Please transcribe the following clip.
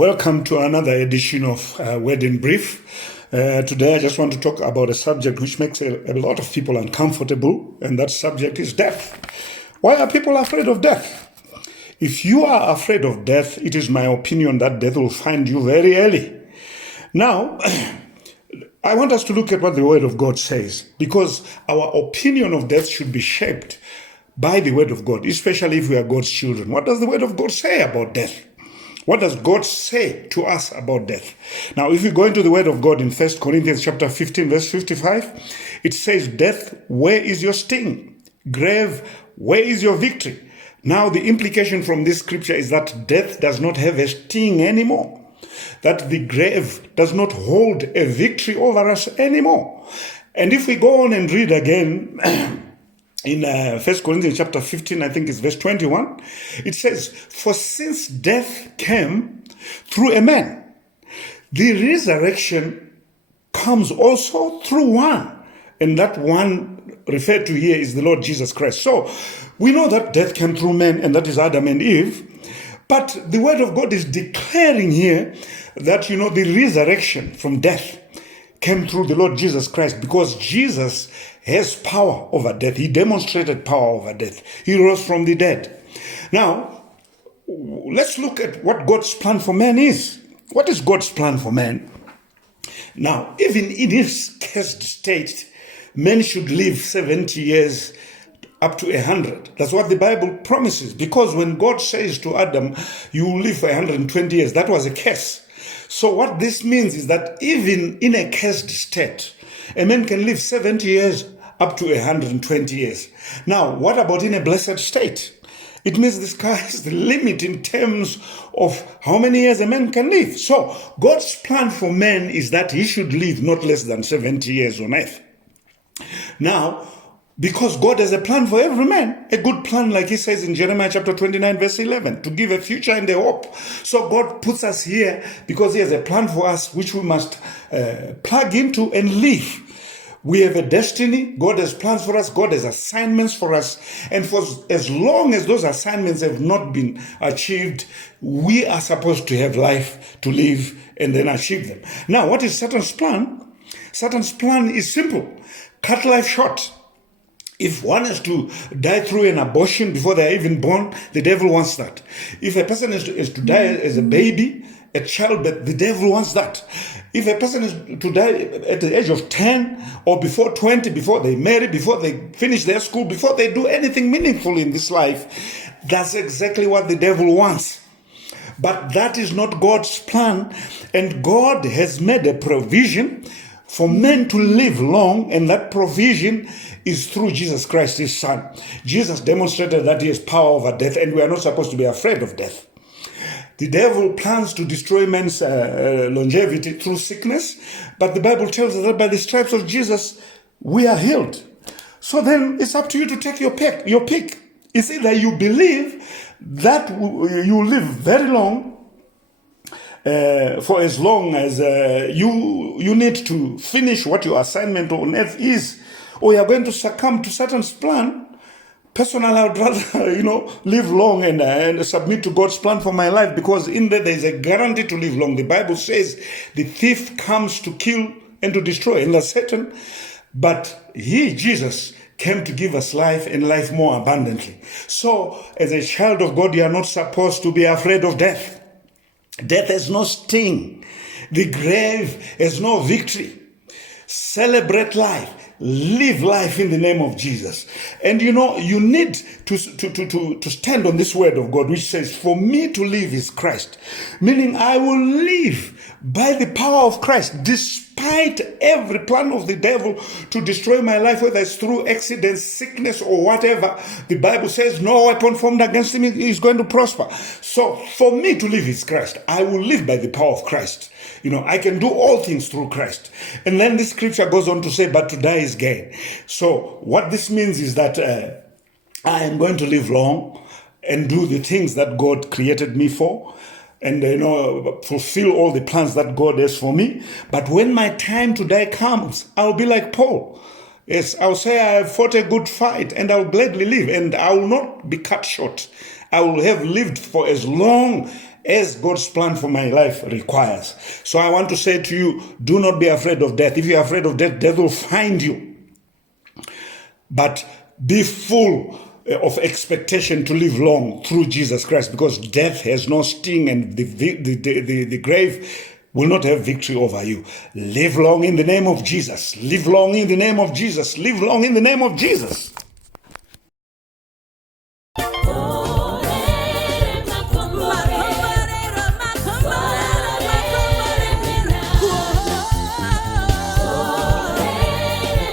Welcome to another edition of Word in Brief. Today I just want to talk about a subject which makes a lot of people uncomfortable, and that subject is death. Why are people afraid of death? If you are afraid of death, it is my opinion that death will find you very early. Now, I want us to look at what the Word of God says, because our opinion of death should be shaped by the Word of God, especially if we are God's children. What does the Word of God say about death? What does God say to us about death? Now, if we go into the Word of God in 1 Corinthians chapter 15, verse 55, it says, "Death, where is your sting? Grave, where is your victory?" Now, the implication from this scripture is that death does not have a sting anymore, that the grave does not hold a victory over us anymore. And if we go on and read again, in 1 Corinthians chapter 15, I think it's verse 21, it says, "For since death came through a man, the resurrection comes also through one." And that one referred to here is the Lord Jesus Christ. So we know that death came through men, and that is Adam and Eve. But the Word of God is declaring here that, the resurrection from death came through the Lord Jesus Christ, because Jesus has power over death. He demonstrated power over death. He rose from the dead. Now, let's look at what God's plan for man is. What is God's plan for man? Now, even in his cursed state, men should live 70 years up to 100. That's what the Bible promises. Because when God says to Adam, "You will live for 120 years," that was a curse. So what this means is that even in a cursed state, a man can live 70 years up to 120 years. Now, what about in a blessed state? It means the sky is the limit in terms of how many years a man can live. So God's plan for man is that he should live not less than 70 years on earth. Now, because God has a plan for every man, a good plan, like he says in Jeremiah chapter 29, verse 11, to give a future and a hope. So God puts us here because he has a plan for us, which we must plug into and live. We have a destiny. God has plans for us. God has assignments for us. And for as long as those assignments have not been achieved, we are supposed to have life to live and then achieve them. Now, what is Satan's plan? Satan's plan is simple. Cut life short. If one has to die through an abortion before they are even born, the devil wants that. If a person is to die as a baby, a child, the devil wants that. If a person is to die at the age of 10 or before 20, before they marry, before they finish their school, before they do anything meaningful in this life, that's exactly what the devil wants. But that is not God's plan. And God has made a provision for men to live long, and that provision is through Jesus Christ, his Son. Jesus demonstrated that he has power over death, and we are not supposed to be afraid of death. The devil plans to destroy man's longevity through sickness, but the Bible tells us that by the stripes of Jesus, we are healed. So then it's up to you to take your pick. It's either you believe that you live very long, for as long as you need to finish what your assignment on earth is, or you're going to succumb to Satan's plan. Personally, I would rather, live long and submit to God's plan for my life, because in there is a guarantee to live long. The Bible says the thief comes to kill and to destroy, and that's Satan. But he, Jesus, came to give us life and life more abundantly. So, as a child of God, you are not supposed to be afraid of death. Death has no sting. The grave has no victory. Celebrate life. Live life in the name of Jesus. And you need to stand on this word of God, which says, "For me to live is Christ." Meaning I will live by the power of Christ, despite every plan of the devil to destroy my life, whether it's through accidents, sickness, or whatever. The Bible says, "No weapon formed against him is going to prosper." So for me to live is Christ. I will live by the power of Christ. I can do all things through Christ. And then this scripture goes on to say, "But to die is gain." So what this means is that I am going to live long and do the things that God created me for, and fulfill all the plans that God has for me. But when my time to die comes, I'll be like Paul. Yes, I'll say, "I have fought a good fight, and I'll gladly live, and I will not be cut short. I will have lived for as long as God's plan for my life requires. So I want to say to you, do not be afraid of death. If you're afraid of death, death will find you. But be full of expectation to live long through Jesus Christ, because death has no sting and the grave will not have victory over you. Live long in the name of Jesus. Live long in the name of Jesus. Live long in the name of Jesus.